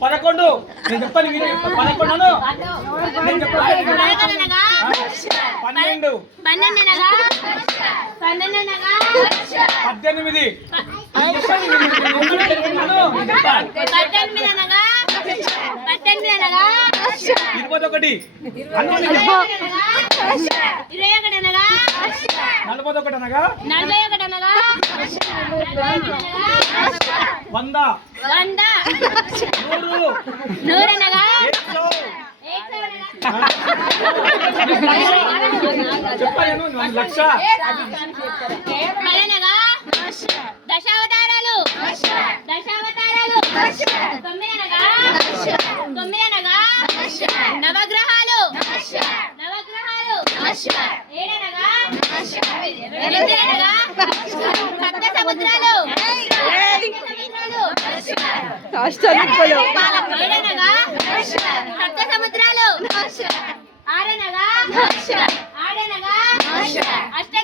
11 నేను చెప్తాను విను 11 నేను చెప్తాను 12 లక్ష దశావతారాలు నవగ్రహాలు సప్త సముద్రాలు సప్త సముద్రాలు ఆడనగా అష్ట